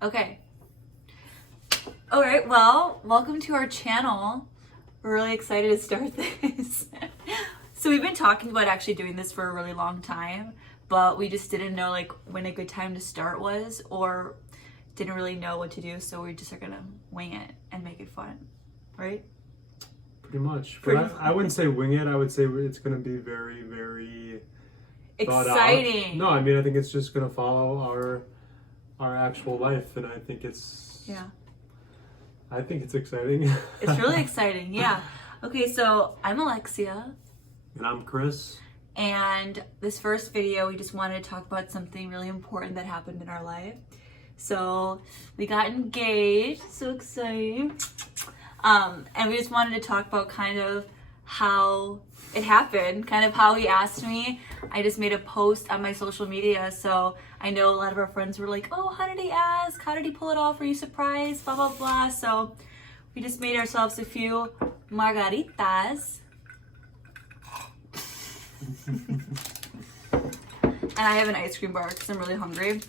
Okay. All right, well, welcome to our channel. We're really excited to start this. So we've been talking about actually doing this for a really long time, but we just didn't know like when a good time to start was, or didn't really know what to do, so we just are gonna wing it and make it fun, right? Pretty much. But I wouldn't say wing it. I would say it's going to be very, very exciting. No, I mean, I think it's just going to follow our actual life, and I think it's exciting. It's really exciting, yeah. Okay, so I'm Alexia. And I'm Chris. And this first video, we just wanted to talk about something really important that happened in our life. So we got engaged, so exciting. And we just wanted to talk about kind of how it happened, kind of how he asked me. I just made a post on my social media, so I know a lot of our friends were like, oh, how did he ask? How did he pull it off? Were you surprised? Blah, blah, blah. So we just made ourselves a few margaritas. And I have an ice cream bar because I'm really hungry.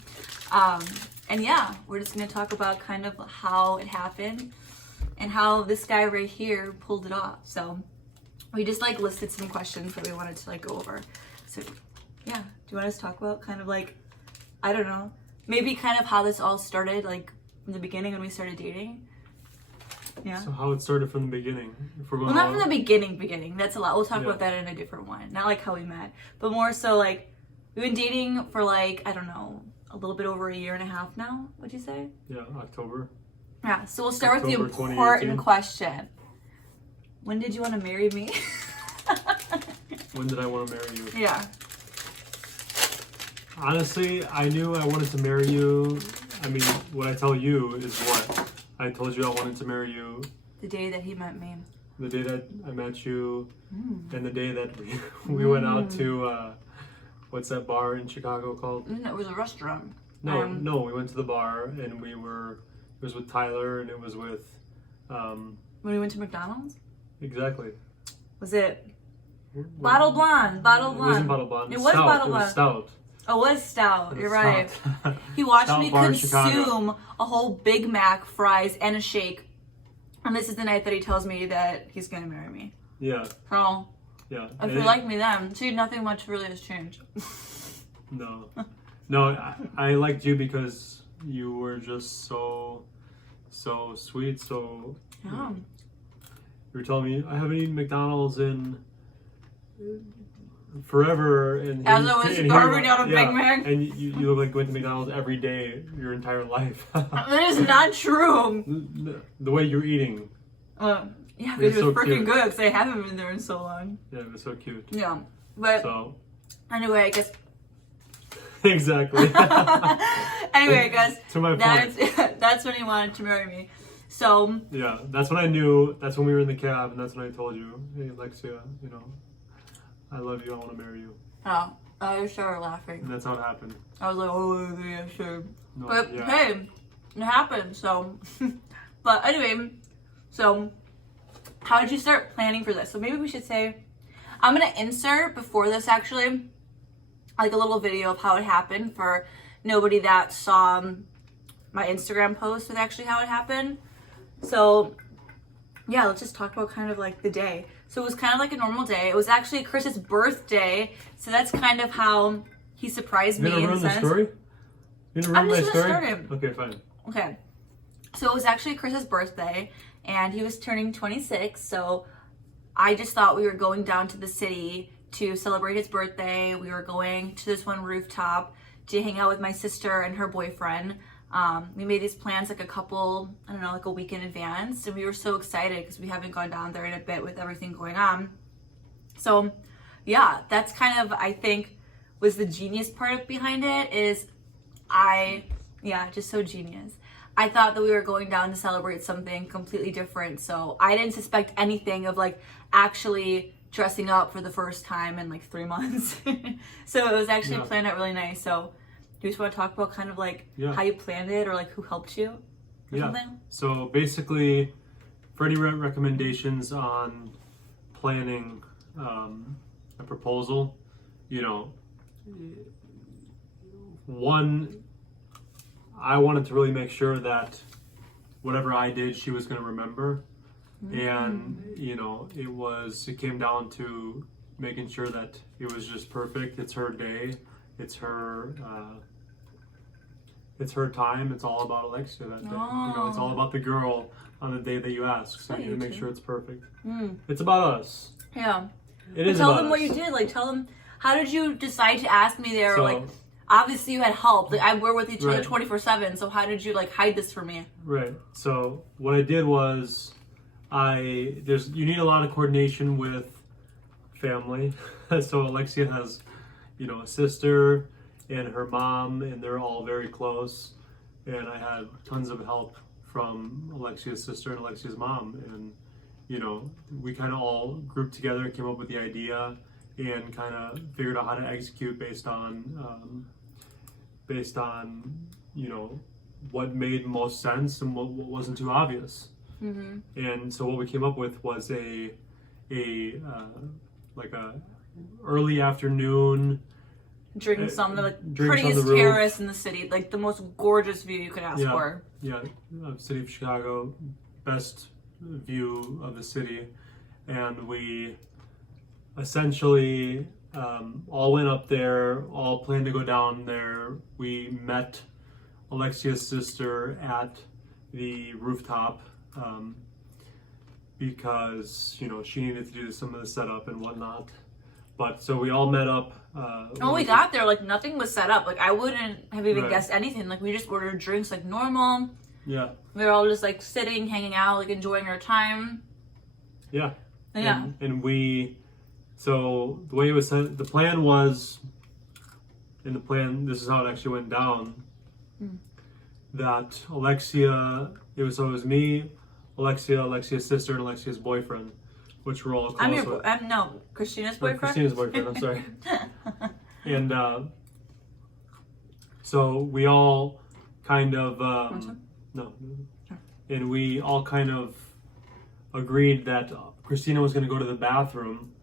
And yeah, we're just going to talk about kind of how it happened and how this guy right here pulled it off. So we just like listed some questions that we wanted to like go over. So yeah, do you want us to talk about kind of like, I don't know, maybe kind of how this all started, like from the beginning when we started dating? Yeah. So how it started from the beginning. If we're going well, not from the beginning. That's a lot. We'll talk about that in a different one. Not like how we met, but more so like we've been dating for like, I don't know, a little bit over a year and a half now, would you say? Yeah, October. Yeah, so we'll start with the important question. When did you want to marry me? When did I want to marry you? Yeah. Honestly, I knew I wanted to marry you. I mean, what I tell you is what? I told you I wanted to marry you. The day that he met me. The day that I met you, and the day that we went out to, what's that bar in Chicago called? It was a restaurant. No, we went to the bar and it was with Tyler and it was with, when we went to McDonald's? Exactly. Was it Bottle Blonde? Bottle Blonde. It wasn't Bottle Blonde. It was Stout. Bottle It Blonde. was Stout. Oh, it was Stout. You're right. Stout. He watched Stout me bar in consume Chicago. a whole Big Mac, fries, and a shake. And this is the night that he tells me that he's going to marry me. Yeah. So, yeah. if you like me then, see, nothing much really has changed. No. No, I liked you because you were just so sweet, so... Yeah. You were telling me, I haven't eaten McDonald's in forever. And As I was starving out of Big Mac. And you look like going to McDonald's every day your entire life. That is not true. The way you're eating. Yeah, because it was so freaking cute. good because I haven't been there in so long. Yeah, it was so cute. Yeah, but So. anyway, I guess. Exactly. Anyway, I guess. To my point. That's when he wanted to marry me. So. Yeah, that's when I knew. That's when we were in the cab, and that's when I told you, hey, Alexia, you know, I love you. I want to marry you. Oh, I started laughing. And that's how it happened. I was like, oh, yeah, sure. No, But yeah. hey, it happened. So. But anyway, so how did you start planning for this? So maybe we should say, I'm gonna insert before this actually, like a little video of how it happened for nobody that saw my Instagram post with actually how it happened. So yeah, let's just talk about kind of like the day. So it was kind of like a normal day. It was actually Chris's birthday, so that's kind of how he surprised me. You're gonna ruin the story? You're gonna ruin my story? Start him. Okay, fine. Okay. So it was actually Chris's birthday, and he was turning 26, so I just thought we were going down to the city to celebrate his birthday. We were going to this one rooftop to hang out with my sister and her boyfriend. We made these plans like a week in advance, and we were so excited because we haven't gone down there in a bit with everything going on. So yeah, that's kind of, I think, was the genius part behind it is just so genius. I thought that we were going down to celebrate something completely different, so I didn't suspect anything of like actually dressing up for the first time in like 3 months. So it was actually planned out really nice. So do you just want to talk about kind of like how you planned it or like who helped you or something? So basically, for any recommendations on planning a proposal, you know, one, I wanted to really make sure that whatever I did, she was going to remember. And, you know, it came down to making sure that it was just perfect. It's her day. It's her time. It's all about Alexia that day. You know, it's all about the girl on the day that you ask. So you need to make sure it's perfect. It's about us. Yeah. It is tell about them what us. you did. Like, tell them, how did you decide to ask me there? So, Like, obviously you had help. Like, we're with each other Right. 24/7. So how did you like hide this from me? Right. So what I did was, you need a lot of coordination with family. So Alexia has, you know, a sister and her mom, and they're all very close. And I had tons of help from Alexia's sister and Alexia's mom, and you know, we kind of all grouped together, came up with the idea, and kind of figured out how to execute based on you know, what made most sense and what wasn't too obvious. And so what we came up with was a early afternoon Drinks on the like, drinks on prettiest the roof. terrace in the city, like the most gorgeous view you could ask for. Yeah, city of Chicago, best view of the city, and we essentially all went up there, all planned to go down there. We met Alexia's sister at the rooftop because, you know, she needed to do some of the setup and whatnot. But so we all met up. When we got there, like nothing was set up. Like I wouldn't have even Right. guessed anything. Like we just ordered drinks like normal. Yeah. We were all just like sitting, hanging out, like enjoying our time. Yeah. Yeah. And we, so the way it was set, the plan was, in the plan, this is how it actually went down, that Alexia, it was me, Alexia, Alexia's sister, and Alexia's boyfriend, which were all close with. No, Christina's boyfriend. Christina's boyfriend, I'm sorry. And so we all kind of, no, and we all kind of agreed that Christina was going to go to the bathroom,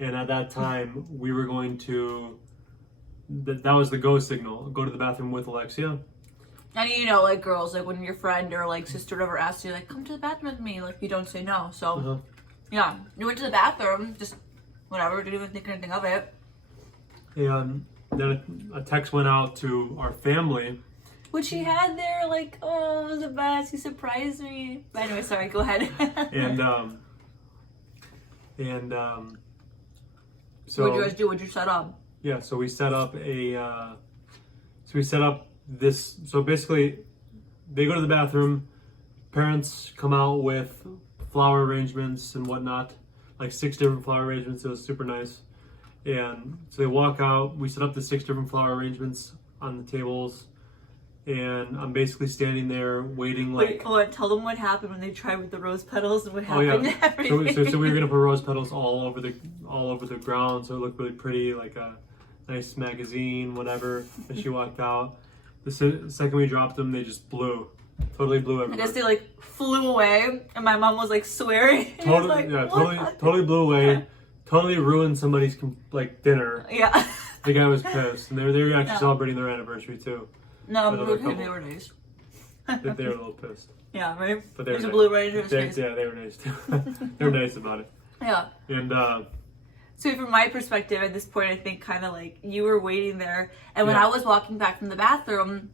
and at that time we were going to, that was the go signal, go to the bathroom with Alexia. And you know, like girls, like when your friend or like sister ever asks you, like, come to the bathroom with me, like you don't say no. So, yeah, you went to the bathroom, just whatever, didn't even think anything of it. And then a text went out to our family. Which he had there, like, oh, it was the best. He surprised me. But anyway, sorry, go ahead. So what'd you guys do? What'd you set up? Yeah, so we set up this, so basically they go to the bathroom, parents come out with flower arrangements and whatnot, like 6 different flower arrangements. It was super nice. And so they walk out, we set up the 6 different flower arrangements on the tables, and I'm basically standing there waiting, like... Wait, hold on, tell them what happened when they tried with the rose petals and what Oh happened yeah, to everything. so we were gonna put rose petals all over the ground, so it looked really pretty, like a nice magazine, whatever. And she walked out. The second we dropped them, they just totally blew I everywhere. guess they like flew away, and my mom was like swearing. Totally, like, yeah, "What?" totally blew away. Totally ruined somebody's like dinner. Yeah. The guy was pissed, and they were actually celebrating their anniversary too. No, Another they couple. were nice. They were a little pissed. Yeah, right? But they were There's a nice. blue right into his face. Yeah, they were nice too. They were nice about it. Yeah. And So from my perspective at this point, I think kind of like you were waiting there, and when Yeah. I was walking back from the bathroom,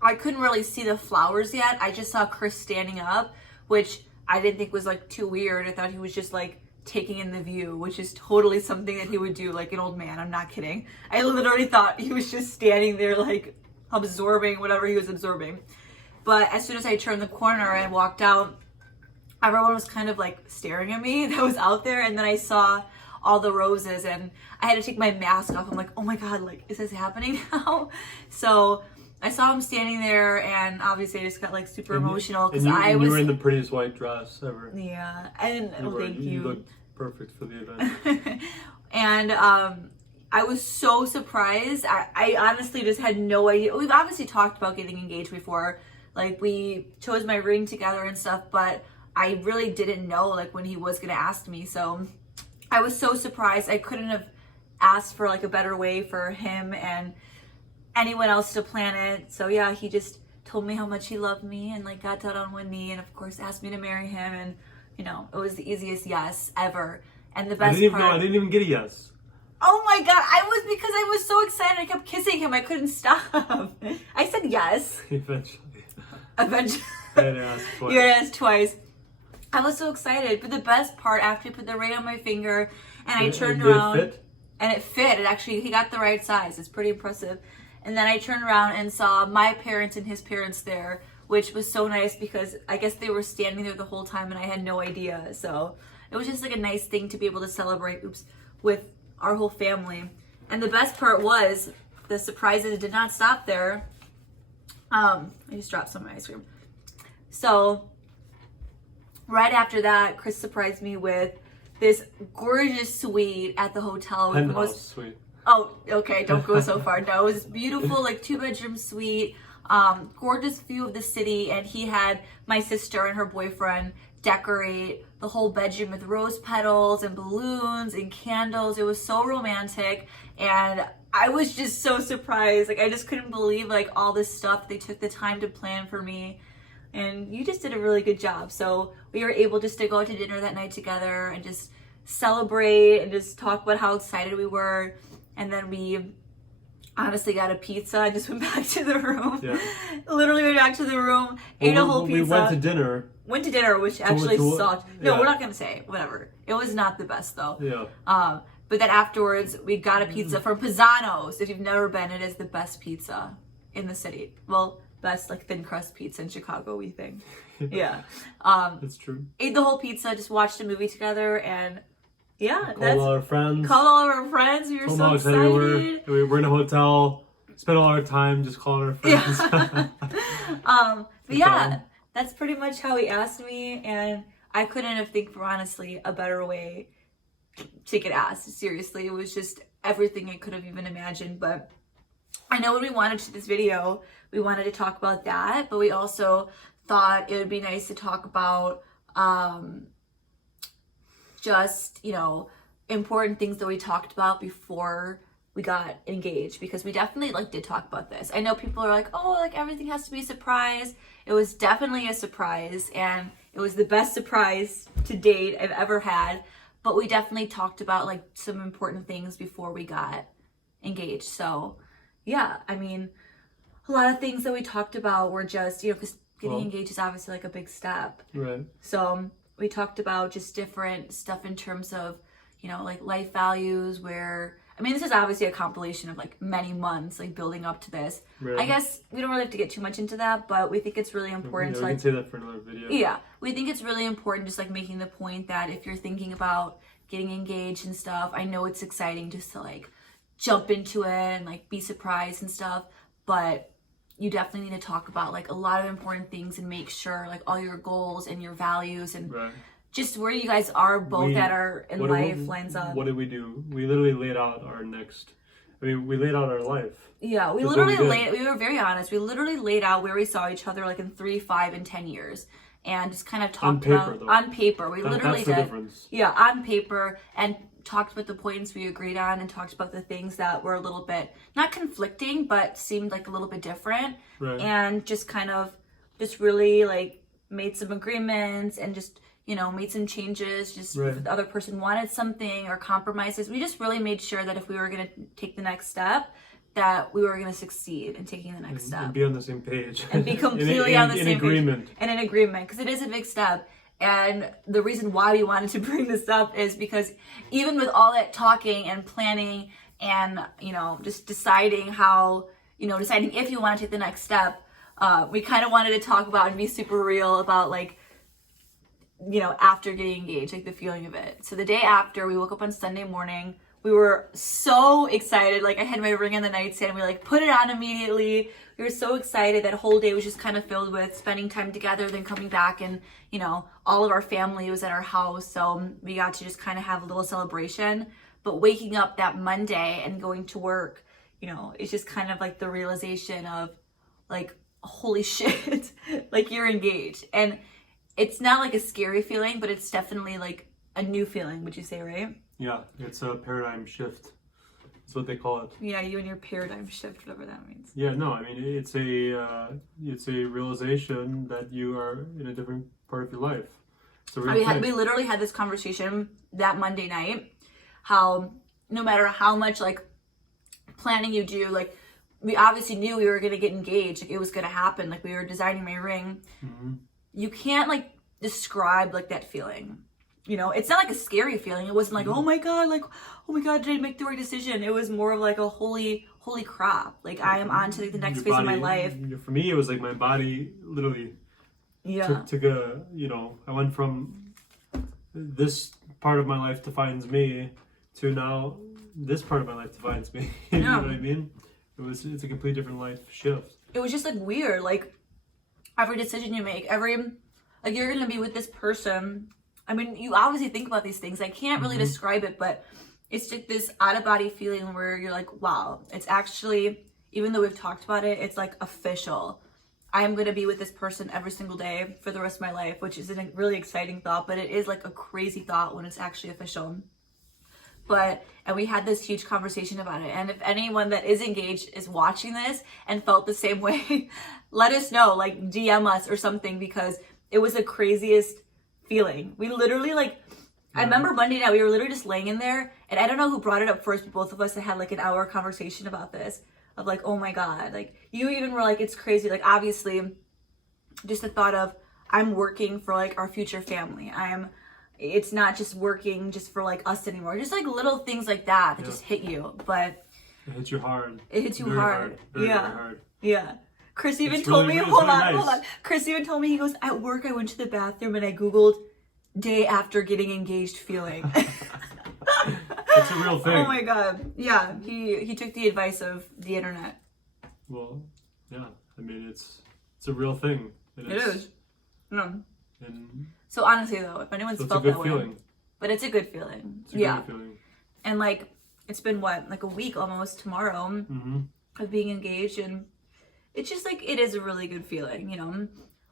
I couldn't really see the flowers yet. I just saw Chris standing up, which I didn't think was like too weird. I thought he was just like taking in the view, which is totally something that he would do, like an old man. I'm not kidding. I literally thought he was just standing there like absorbing whatever he was absorbing. But as soon as I turned the corner and walked out, everyone was kind of like staring at me that was out there, and then I saw all the roses and I had to take my mask off. I'm like, oh my god, like, is this happening now? So I saw him standing there, and obviously I just got like super emotional because you was. You were in the prettiest white dress ever. Yeah, and thank you. You looked perfect for the event. And I was so surprised. I honestly just had no idea. We've obviously talked about getting engaged before. Like, we chose my ring together and stuff, but I really didn't know, like, when he was going to ask me. So I was so surprised. I couldn't have asked for, like, a better way for him. And anyone else to plan it. So yeah, he just told me how much he loved me and like got down on one knee and of course asked me to marry him, and you know, it was the easiest yes ever. And the best part, I didn't even get a yes. oh my god, because I was so excited, I kept kissing him, I couldn't stop. I said yes. Eventually. Eventually. I had to ask twice. You had to ask twice. I was so excited. But the best part, after he put the ring on my finger and I turned around. Did it fit? And it fit. It actually, he got the right size. It's pretty impressive. And then I turned around and saw my parents and his parents there, which was so nice because I guess they were standing there the whole time and I had no idea. So it was just like a nice thing to be able to celebrate with our whole family. And the best part was the surprises did not stop there. I just dropped some of my ice cream. So right after that, Chris surprised me with this gorgeous suite at the hotel. Penthouse suite. Oh, okay, don't go so far. No, it was beautiful, like 2-bedroom suite, gorgeous view of the city, and he had my sister and her boyfriend decorate the whole bedroom with rose petals and balloons and candles. It was so romantic, and I was just so surprised. Like, I just couldn't believe like all this stuff they took the time to plan for me. And you just did a really good job. So we were able just to go out to dinner that night together and just celebrate and just talk about how excited we were. And then we honestly got a pizza and just went back to the room. Yeah. Literally went back to the room, ate a whole pizza. We went to dinner. Which actually sucked. No, we're not going to say it. Whatever. It was not the best though. Yeah. But then afterwards, we got a pizza from Pisano's. If you've never been, it is the best pizza in the city. Well, best like thin crust pizza in Chicago, we think. Yeah. That's true. Ate the whole pizza, just watched a movie together, and yeah. Called all our friends. We were so excited. We were in a hotel, spent all our time just calling our friends. Yeah. But yeah, that's pretty much how he asked me, and I couldn't have think for honestly a better way to get asked. Seriously, it was just everything I could have even imagined. But I know when we wanted to do this video, we wanted to talk about that, but we also thought it would be nice to talk about just, you know, important things that we talked about before we got engaged, because we definitely like did talk about this. I know people are like, oh, like everything has to be a surprise. It was definitely a surprise, and it was the best surprise to date I've ever had. But we definitely talked about like some important things before we got engaged. So yeah, I mean, a lot of things that we talked about were just, you know, because getting engaged is obviously like a big step. Right. So we talked about just different stuff in terms of, you know, like life values, where, I mean, this is obviously a compilation of like many months, like building up to this. Right. I guess we don't really have to get too much into that, but we think it's really important. Yeah, we can say that for another video. Yeah, we think it's really important, just like making the point that if you're thinking about getting engaged and stuff, I know it's exciting just to like jump into it and like be surprised and stuff, but you definitely need to talk about like a lot of important things and make sure like all your goals and your values and just where you guys are both in life lines up. What did we do? We literally laid out our next, we laid out our life. Yeah, we were very honest. We literally laid out where we saw each other like in 3, 5, and 10 years. And just kind of talked on paper. We literally did. Difference. Yeah, on paper, and talked about the points we agreed on, and talked about the things that were a little bit not conflicting, but seemed like a little bit different. Right. And just kind of just really like made some agreements and just, you know, made some changes. Just if the other person wanted something or compromises, we just really made sure that if we were going to take the next step, that we were going to succeed in taking the next step. And be on the same page. And be completely on the same page. And in agreement. Because it is a big step. And the reason why we wanted to bring this up is because even with all that talking and planning and, you know, just deciding how, you know, deciding if you want to take the next step, we kind of wanted to talk about and be super real about, like, you know, after getting engaged, like the feeling of it. So the day after, we woke up on Sunday morning. We were so excited. Like, I had my ring on the nightstand. We like put it on immediately. We were so excited. That whole day was just kind of filled with spending time together, then coming back, and, you know, all of our family was at our house. So we got to just kind of have a little celebration. But waking up that Monday and going to work, you know, it's just kind of like the realization of like, holy shit, like you're engaged. And it's not like a scary feeling, but it's definitely like a new feeling, would you say, right? Yeah, it's a paradigm shift. That's what they call it. Yeah, you and your paradigm shift, whatever that means. Yeah, no, I mean it's a realization that you are in a different part of your life. It's a real thing. We literally had this conversation that Monday night, how no matter how much like planning you do, like we obviously knew we were gonna get engaged, like it was gonna happen, like we were designing my ring. Mm-hmm. You can't like describe like that feeling. You know, it's not like a scary feeling. It wasn't like, oh my god, did I make the right decision? It was more of like a holy crap. Like I am on to like, the next phase of my life. For me, it was like my body literally took a, I went from this part of my life defines me to now this part of my life defines me. You know what I mean? It's a complete different life shift. It was just like weird. Like every decision you make, like you're gonna be with this person. I mean, you obviously think about these things. I can't really describe it, but it's just this out of body feeling where you're like, wow, it's actually, even though we've talked about it, it's like official. I am going to be with this person every single day for the rest of my life, which is a really exciting thought, but it is like a crazy thought when it's actually official. And we had this huge conversation about it. And if anyone that is engaged is watching this and felt the same way, let us know, like DM us or something, because it was the craziest feeling. We literally I remember Monday night, we were literally just laying in there, and I don't know who brought it up first, but both of us had like an hour conversation about this, of like, oh my god, like you even were like, it's crazy. Like obviously just the thought of I'm working for like our future family. It's not just working just for like us anymore. Just like little things like that just hit you. But it hits you hard. It hits you very hard. Very yeah. hard. Yeah. Chris even told me, hold on. Chris even told me, he goes, at work I went to the bathroom and I Googled day after getting engaged feeling. It's a real thing. Oh my god. Yeah. He took the advice of the internet. Well, yeah. I mean, it's a real thing. It is. No. And so honestly though, if anyone's felt that way. Feeling. But it's a good feeling. It's a good feeling. And like, it's been what, like a week almost tomorrow of being engaged, and it's just like, it is a really good feeling, you know.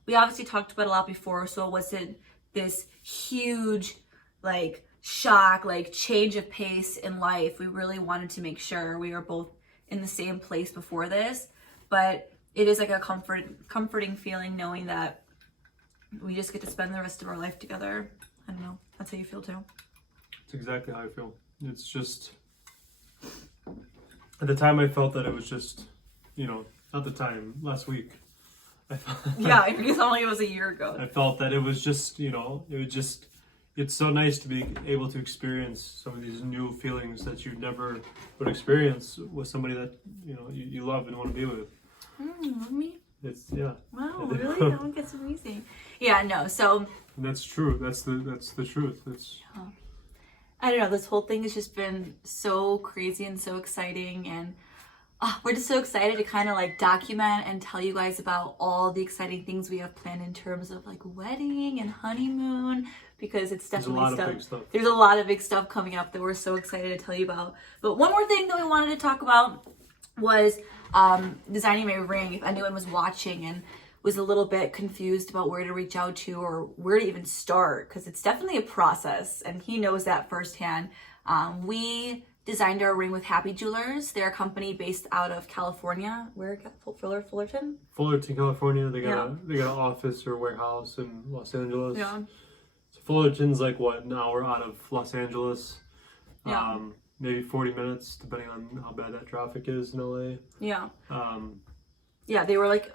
We obviously talked about it a lot before, so it wasn't this huge like shock, like change of pace in life. We really wanted to make sure we were both in the same place before this, but it is like a comforting feeling knowing that we just get to spend the rest of our life together. I don't know. That's how you feel too. It's exactly how I feel. It's just, at the time I felt that it was just, not the time, last week. Yeah, because only it was a year ago. I felt that it was just, it's so nice to be able to experience some of these new feelings that you never would experience with somebody that, you love and want to be with. Love me? Yeah. Wow, really? That one gets amazing. Yeah, no, so. And that's true. That's the truth. I don't know, this whole thing has just been so crazy and so exciting, and we're just so excited to kind of like document and tell you guys about all the exciting things we have planned in terms of like wedding and honeymoon, because it's definitely there's a lot of big stuff coming up that we're so excited to tell you about. But one more thing that we wanted to talk about was designing my ring. If anyone was watching and was a little bit confused about where to reach out to or where to even start, because it's definitely a process, and he knows that firsthand. We designed our ring with Happy Jewelers. They're a company based out of California. Where? Fullerton? Fullerton, California. They got an office or warehouse in Los Angeles. Yeah. So Fullerton's like what, an hour out of Los Angeles. Yeah. Maybe 40 minutes, depending on how bad that traffic is in LA. Yeah. Yeah, they were like,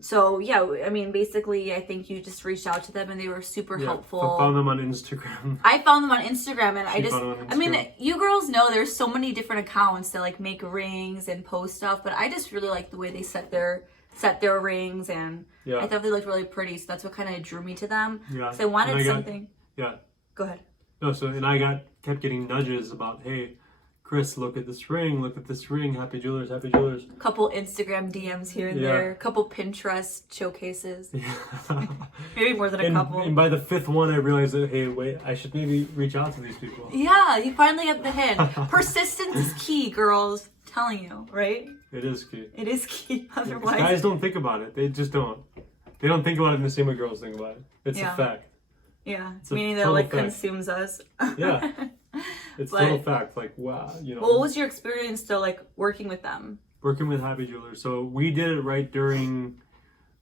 so yeah, I mean, basically, I think you just reached out to them and they were super helpful. I found them on Instagram. I found them on Instagram, and I mean, you girls know there's so many different accounts that like make rings and post stuff, but I just really like the way they set their rings, and I thought they looked really pretty, so that's what kind of drew me to them. Yeah. So I wanted something. Yeah. Go ahead. No, I kept getting nudges about, hey, Chris, look at this ring, Happy Jewelers. Couple Instagram DMs here and there, couple Pinterest showcases. Yeah. Maybe more than a couple. And by the fifth one, I realized that, hey, wait, I should maybe reach out to these people. Yeah, you finally got the hint. Persistence is key, girls. I'm telling you, right? It is key. It is key, otherwise. Guys don't think about it. They just don't. They don't think about it in the same way girls think about it. It's a fact. Yeah, meaning that it like consumes us. Yeah. It's But- total fact. Like, wow, you know. What was your experience though, like working with them? Working with Happy Jewelers. So we did it right during.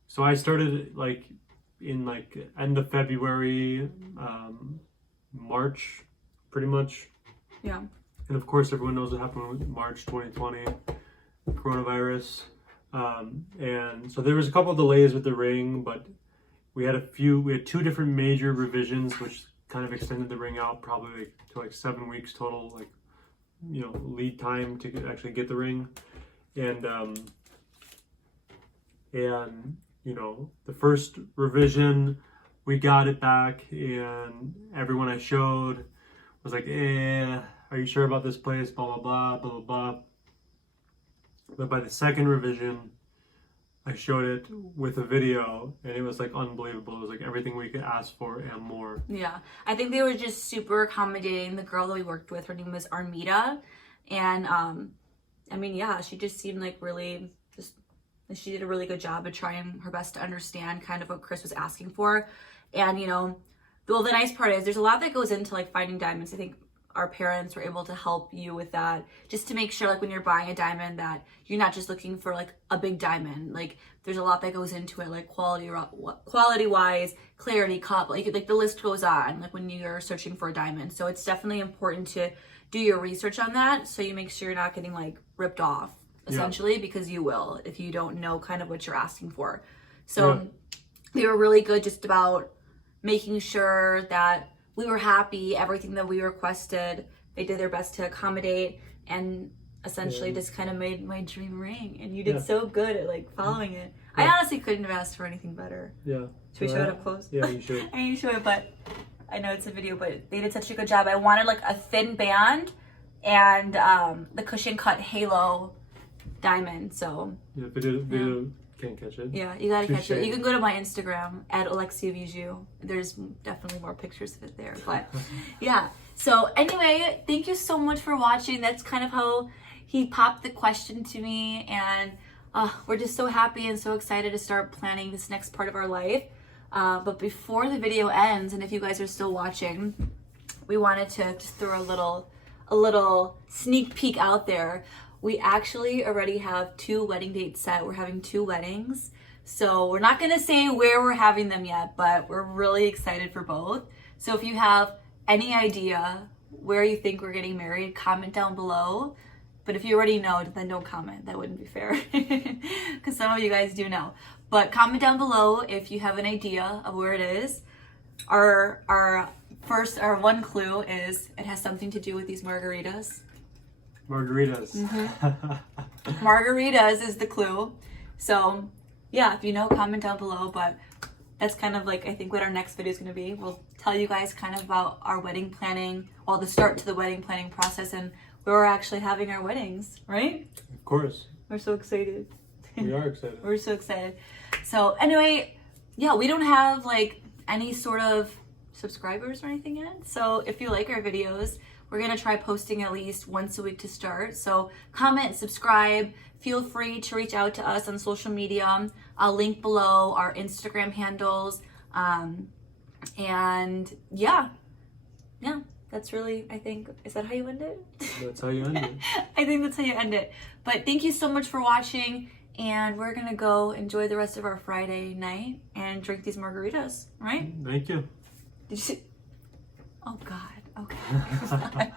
So I started like in like end of February, March, pretty much. Yeah. And of course, everyone knows what happened with March 2020, coronavirus. And so there was a couple of delays with the ring, but we had two different major revisions, which kind of extended the ring out probably to like 7 weeks total, like, you know, lead time to actually get the ring. And you know, the first revision, we got it back, and everyone I showed was like, are you sure about this place? Blah, blah, blah, blah, blah, blah. But by the second revision, I showed it with a video, and it was like unbelievable. It was like everything we could ask for and more. Yeah. I think they were just super accommodating. The girl that we worked with, her name was Armida. And I mean, yeah, she just seemed like really she did a really good job of trying her best to understand kind of what Chris was asking for. And, you know, well, the nice part is there's a lot that goes into like finding diamonds. I think our parents were able to help you with that, just to make sure like when you're buying a diamond that you're not just looking for like a big diamond. Like there's a lot that goes into it, like quality wise, clarity, cup, like the list goes on, like when you're searching for a diamond. So it's definitely important to do your research on that, so you make sure you're not getting like ripped off, essentially, because you will if you don't know kind of what you're asking for. So they were really good just about making sure that we were happy, everything that we requested, they did their best to accommodate, and essentially just kind of made my dream ring. And you did so good at like following it. I honestly couldn't have asked for anything better. Yeah. Should we show it up close? Yeah, you should. I need to show it, but I know it's a video, but they did such a good job. I wanted like a thin band and the cushion cut halo diamond. So yeah, video can't catch it. Yeah, you gotta catch it. You can go to my Instagram at Alexia Bijou. There's definitely more pictures of it there. But yeah. So anyway, thank you so much for watching. That's kind of how he popped the question to me, and we're just so happy and so excited to start planning this next part of our life. But before the video ends, and if you guys are still watching, we wanted to just throw a little sneak peek out there. We actually already have 2 wedding dates set. We're having 2 weddings. So we're not gonna say where we're having them yet, but we're really excited for both. So if you have any idea where you think we're getting married, comment down below. But if you already know, then don't comment. That wouldn't be fair, because some of you guys do know. But comment down below if you have an idea of where it is. Our one clue is it has something to do with these margaritas. Margaritas. Margaritas is the clue. So yeah, if you know, comment down below. But that's kind of like, I think, what our next video is going to be. We'll tell you guys kind of about our wedding planning, well, the start to the wedding planning process, and where we're actually having our weddings, right? Of course. We're so excited. We are excited. We're so excited. So anyway, yeah, we don't have like any sort of subscribers or anything yet. So if you like our videos, we're going to try posting at least once a week to start. So comment, subscribe, feel free to reach out to us on social media. I'll link below our Instagram handles. And yeah, that's really, I think, is that how you end it? That's how you end it. I think that's how you end it. But thank you so much for watching. And we're going to go enjoy the rest of our Friday night and drink these margaritas, right? Thank you. Did you see? Oh, God. Okay.